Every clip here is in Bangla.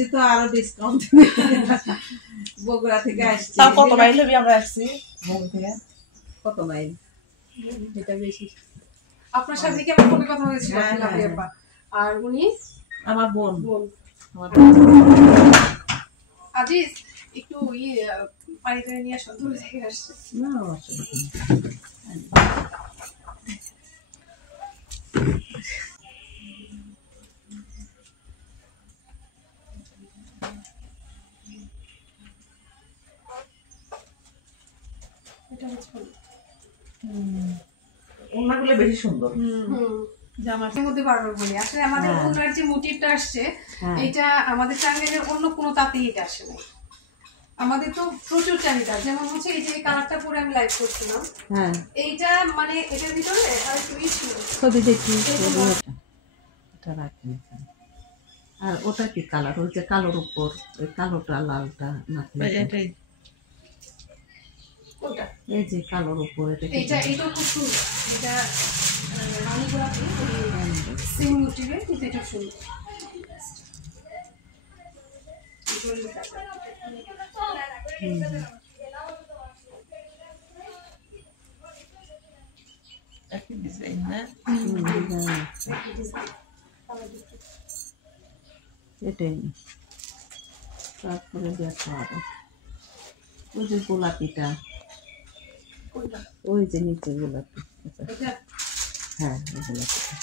আসছি তো আরো ডিসকাউন্ট বগুড়া থেকে আসছি। কত মাইল হবে আমরা আসছি বগুড়া থেকে? কত মাইল? এটা বেশি। আপনার সাথে কি আমার ফোনে কথা হয়েছিল? আর উনি আমার বোন। আজিজ একটু পানি টানি নিয়ে আসো, দূরে থেকে আসছে। না অসুবিধা নেই। ওনাগুলো বেশি সুন্দর। জামার মধ্যে বারবার বলি আসলে আমাদের ওনার যে মোটিভটা আসছে এটা আমাদের টাঙ্গাইলের অন্য কোনো তাঁতেই এটা আসে না। আমাদের তো প্রচুর চাহিদা, যেমন হচ্ছে এই যে কালারটা পরে আমি লাইভ করছিলাম, এইটা মানে এটার ভিতরে আর একটু ছিল ছবি দেখি। এটা রাখি আর ওটা কি কালার? ওই যে কালোর উপর ওই কালোটা লালটা নাকি? ওটা এই যে কালোর উপর এটা খুব সুন্দর। এটা রানী গোলাপি সেম মোটিভে, কিন্তু এটা সুন্দর। এটাই তারপরে দেখো আরো ওই যে গোলাপিটা, ওই যে নিচে গোলাপি। হ্যাঁ ওই গোলাপিটা।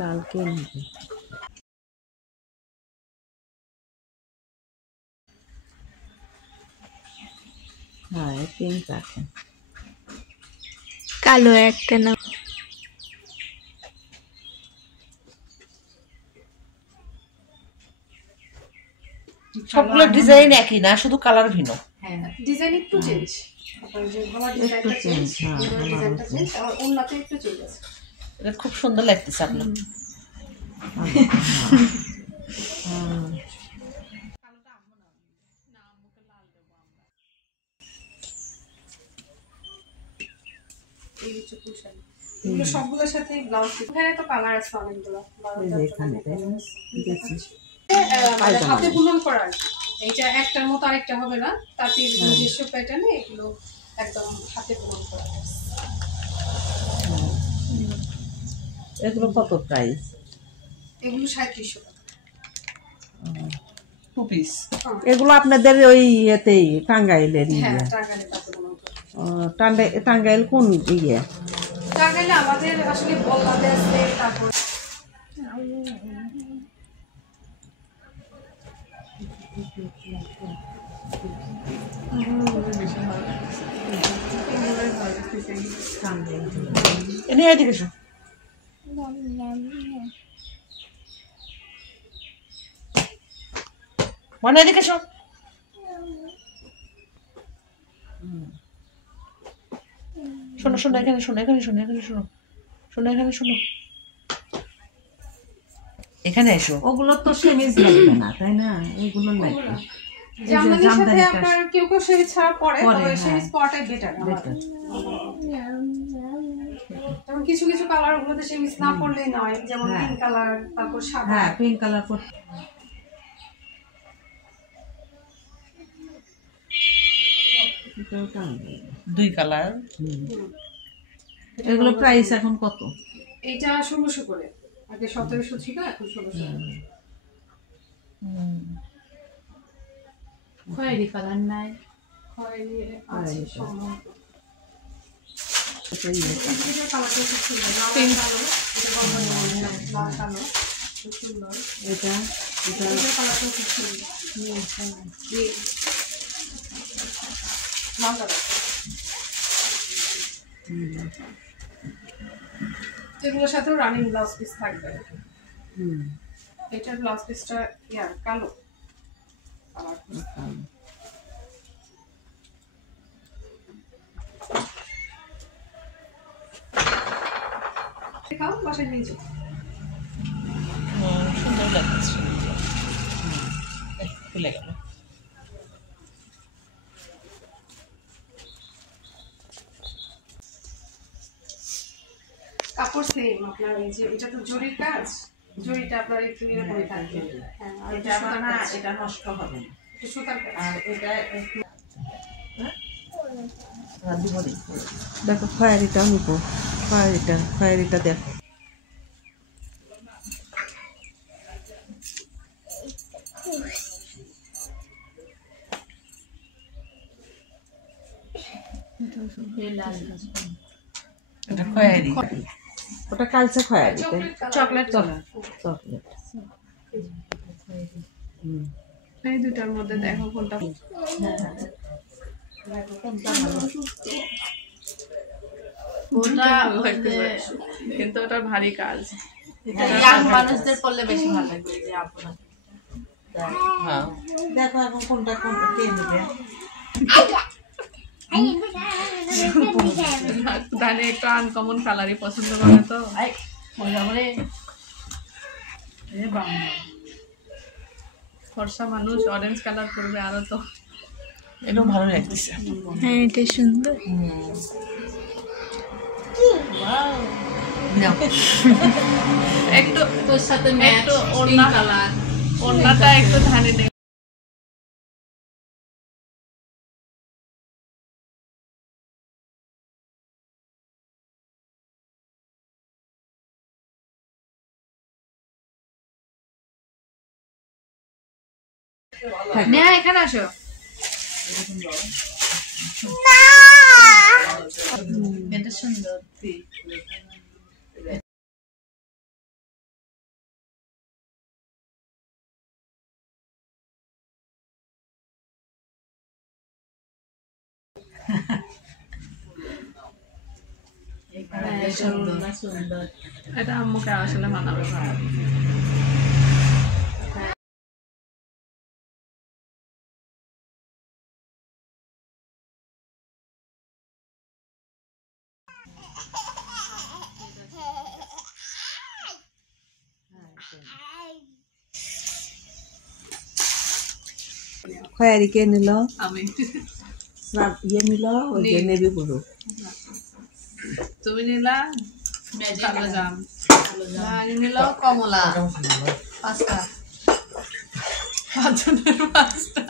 লাল কে নিবে? হ্যাঁ পিঙ্ক আছে, কালো একটা না। সবগুলো ডিজাইন একই না, শুধু কালার ভিন্ন। হ্যাঁ ডিজাইন একটু চেঞ্জ, আপনার যে গলার ডিজাইনটা চেঞ্জ, ডিজাইনটা চেঞ্জ আর ওন্নাতে একটু চেঞ্জ আছে। এটা খুব সুন্দর লাগতেছে আপনার। এগুলো সবগুলোর সাথে ব্লাউজ, এখানে তো কালার আছে অনেকগুলো। হাতে বুনন করা, এইটা একটার মতো আরেকটা হবে না, তাতে নিজস্ব প্যাটার্নে এগুলো একদম হাতে বুনন করা। এগুলো কত প্রাইস? এগুলো 3700 টাকা। Two piece. এগুলো আপনাদের ওই ইয়েতেই টাঙ্গাইলের? হ্যাঁ টাঙ্গাইলে তাতে বুনন করা। টাঙ্গাইল কোন ইয়ে? টাঙ্গাইলে আমাদের আসলে বললাতে আছে, তারপর এনে এদিকে এসো। মানে এদিকে এসো। শোনো শোনো, এখানে শোনো, এখানে শোনো, এখানে শোনো, শোনো, এখানে শোনো, এখানে এসো। ওগুলো তো সেমিজ লাগবে না তাই না? এগুলো লাগবে। জামদানির সাথে আপনার কেউ কেউ সেমিজ ছাড়া পরে, তবে সেমিজ পরাটাই বেটার আমাদের। যেমন কিছু কিছু কালার ওগুলোতে সেমিজ না পরলেই নয়, যেমন পিঙ্ক কালার, তারপর সাদা। হ্যাঁ পিঙ্ক কালার পর দুই কালার। এগুলো প্রাইস এখন কত? এটা 1600 করে, আগে 1700 ছিল, এখন 1600। খয়েরি কালার নাই? খয়েরি আছে সম্ভবত। এটা কালারটা খুব সুন্দর, লাল কালো, এটা লাল কালো খুব সুন্দর। এটা কালারটা খুব সুন্দর, লাল কালার। এগুলোর সাথেও রানিং ব্লাউজ পিস থাকবে। এটার ব্লাউজ পিসটা কালো কালার। দেখাও বাসায় নিয়ে যাও। সুন্দর লাগছে। খুলে গেল। কাপড় সেম আপনার এই যে এটা তো জরির কাজ, জরিটা আপনার একটু এরকমই থাকবে। হ্যাঁ, আর এটা সুতার কাজ, এটা নষ্ট হবে না। এটা সুতার কাজ। আর এটা একটু দেখো খয়েরিটা নিব, খয়েরিটা দেখো। এটা খয়েরি, ওটা কালচে খয়েরি, চকলেট কালার। চকলেট। এই দুটার মধ্যে দেখো কোনটা। ওটা কিন্তু ওটা ভারী কাজ, ইয়াং মানুষদের পড়লে বেশি ভালো লাগবে। যে আপনার হ্যাঁ দেখো এখন কোনটা কে নেবে। দানি একটু আনকমন কালারই পছন্দ করে তো। ফর্সা মানুষ অরেঞ্জ কালার করবে আরো তো। এটা ভালো লাগতেছে। হ্যাঁ এটা সুন্দর। একটু তোর সাথে ম্যাচ কালার, ওড়নাটা একটু ধানে নেই। এখানে আসো। এটা সুন্দর। এটা আম্মুকে আসলে মানাবে ভালো। খয়েরি কে নিল? আমি। ইয়ে নিল, ওই যে নেভি ব্লু। তুমি নিলা কালো জাম, নিল কমলা। পাঁচটা, পাঁচজনের পাঁচটা।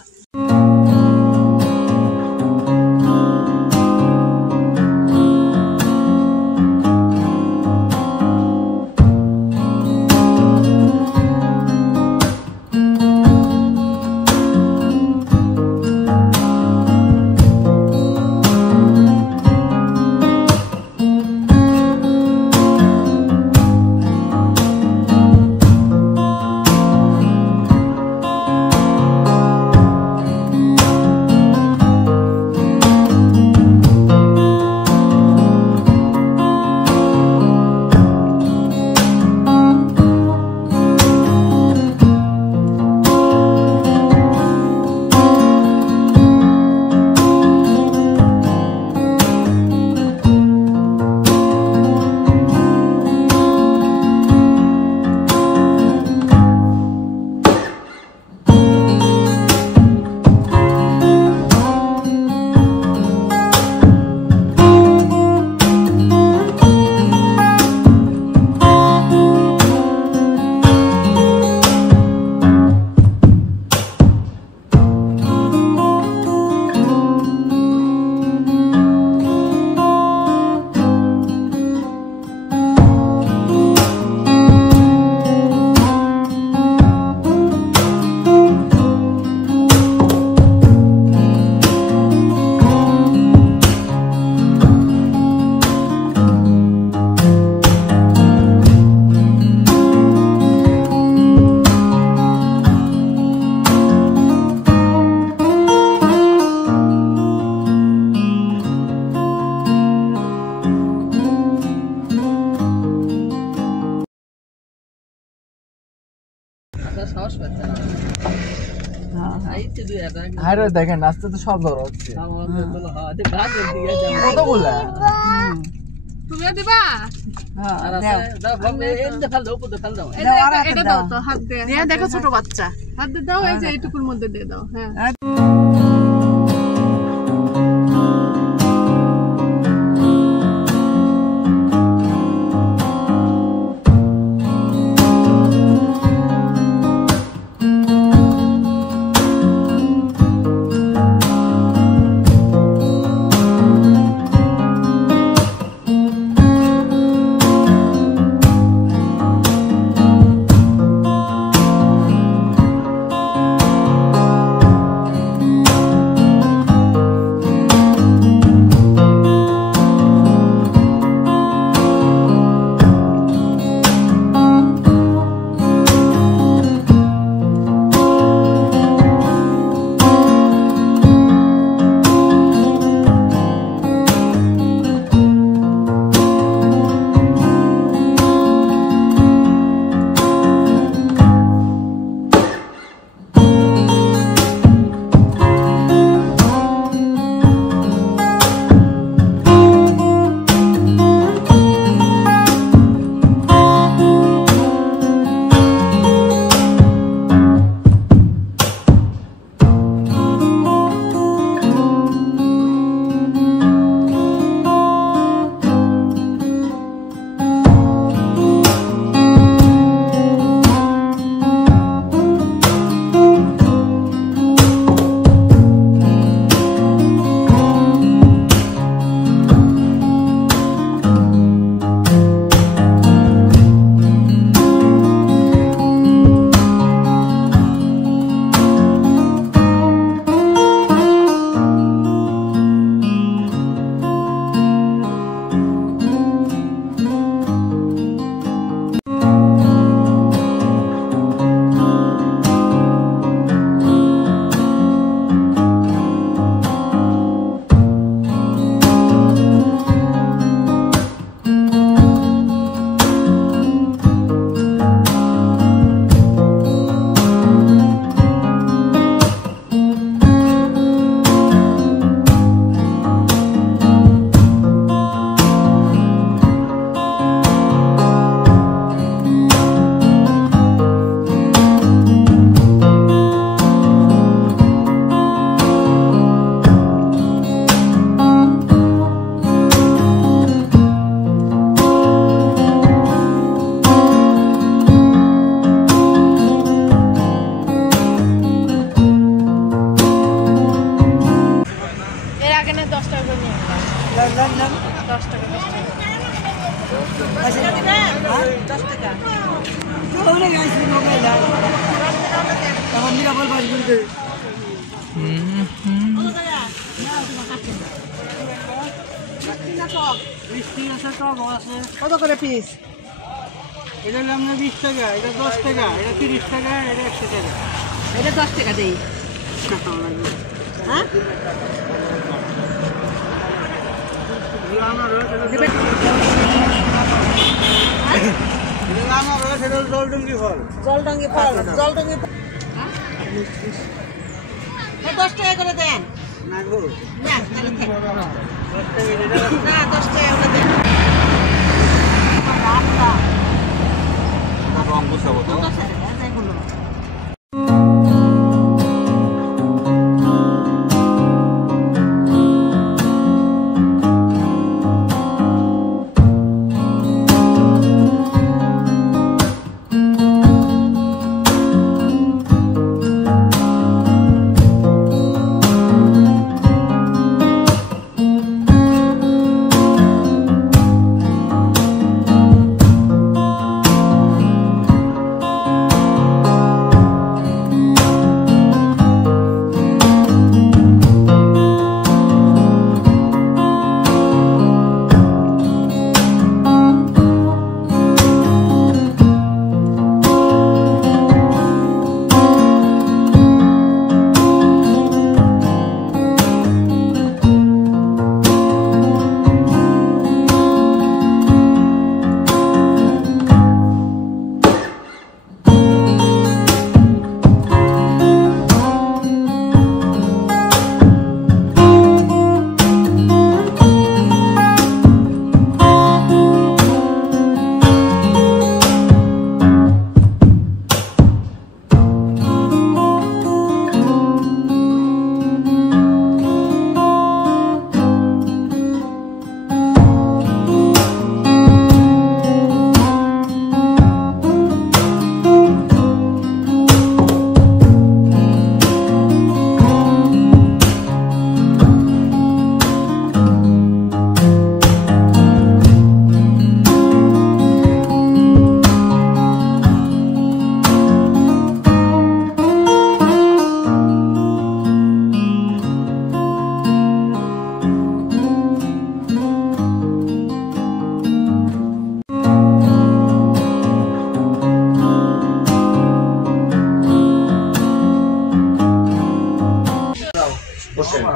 আরে দেখেন আস্তে তো সব ধরা হচ্ছে কতগুলা তুমিও দিবা এটা দাও তো হাত দিয়ে দেখো ছোট বাচ্চা হাত দিয়ে দাও এই যে এইটুকুর মধ্যে দিয়ে দাও হ্যাঁ কত করে পিস? এটা আমরা 20 টাকা, এটা 10 টাকা, এটা 30 টাকা, এটা 100 টাকা। এটা 10 টাকা দেই। হ্যাঁ? জলডঙ্গি ফল। জলডঙ্গি ফল, জলডঙ্গি ফল। 10 টাকা করে দেন। না গো। না, তাহলে থাক। 10 টাকা এটা। না, 10 টাকা করে দেন। রং বসাবো তো।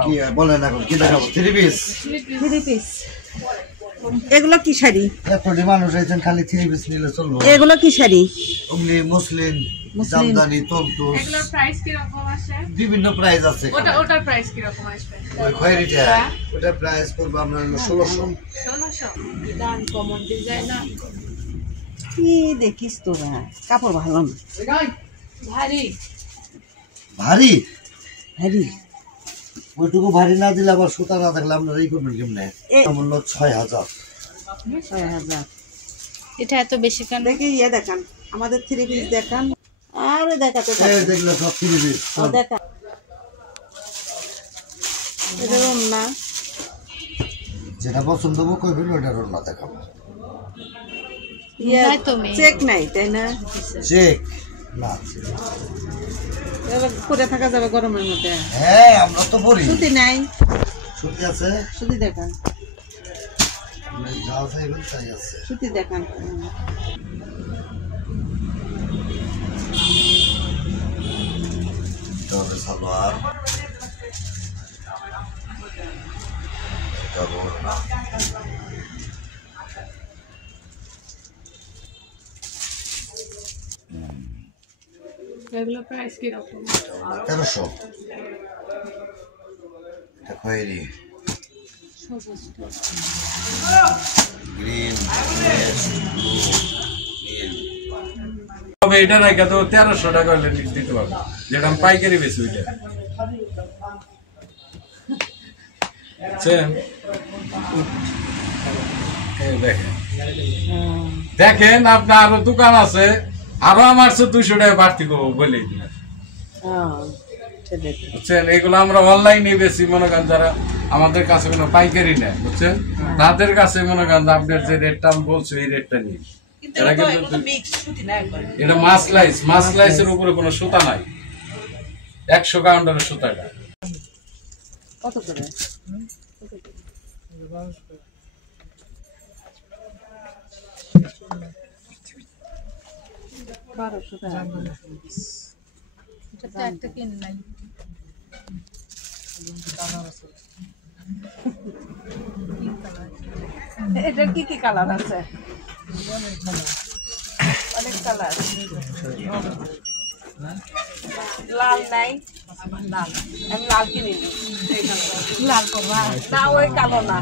কি বলেন এখন কি দেখাবো? 3 পিস। 3 পিস। এগুলো কি শাড়ি? এতটি মানুষ আছেন, খালি 3 পিস নিলে চলবে? এগুলো কি শাড়ি? ওগুলি মুসলিম, জামদানি, তন্তু। এগুলোর প্রাইস কি রকম আসে? বিভিন্ন প্রাইস আছে। ওটার প্রাইস কি রকম আসবে? ওই খয়েরিটা ওটা প্রাইস করব আমরা 1600। 1600 দাম কমন ডিজাইন না কি দেখিস তোরা? কাপড় ভালো না, ভারী ভারী ভারী। ওইটুকু ভারী না দিলে আবার সুতা না থাকলে আপনারা এই করবেন কেমনে? মূল্য 6000। 6000। এটা এত বেশি কেন? দেখি ইয়ে দেখান, আমাদের 3 পিস দেখান। আরে দেখাতে এই দেখলে সব 3 পিস। দেখা এটা না, যেটা পছন্দ হবে কইবেন ওইটার না দেখাবো। ইয়ে নাই তো মেয়ে। চেক নাই তাই না? চেক না। এবার পরে থাকা যাবে গরমের মধ্যে। হ্যাঁ আমরা তো পরি। সুতি নাই? সুতি আছে, সুতি দেখান, যা চাইবেন তাই আছে। সুতি দেখান। তবে সালোয়ার এটা বড়। এগুলোর প্রাইস কি রকম? 1300। এটা খয়েরি গ্রিন, ব্লু, নীল। তবে এটা রাখা তো 1300 টাকা হলে দিতে পারবো, যেটা আমি পাইকারি বেশি ওইটা। দেখেন আপনার আরো দোকান আছে, আরো আমার 200 টাকা বাড়তি করবো বলেই দিলাম। বুঝছেন, এগুলো আমরা অনলাইনে বেশি মনে করেন, যারা আমাদের কাছে কোনো পাইকারি নেয় বুঝছেন, তাদের কাছে মনে করেন আপনার যে রেটটা আমি বলছি এই রেটটা নিই। এটা মাসলাইসের উপরে কোনো সুতা নাই, 100 কাউন্টারের সুতাটা। কত করে? 1200 টাকা। এটা একটা কিন নাই। এটা কি কি কালার আছে? অনেক কালার। লাল নাই? লাল আমি লাল কিনি। লাল করবা না, ওই কালো না।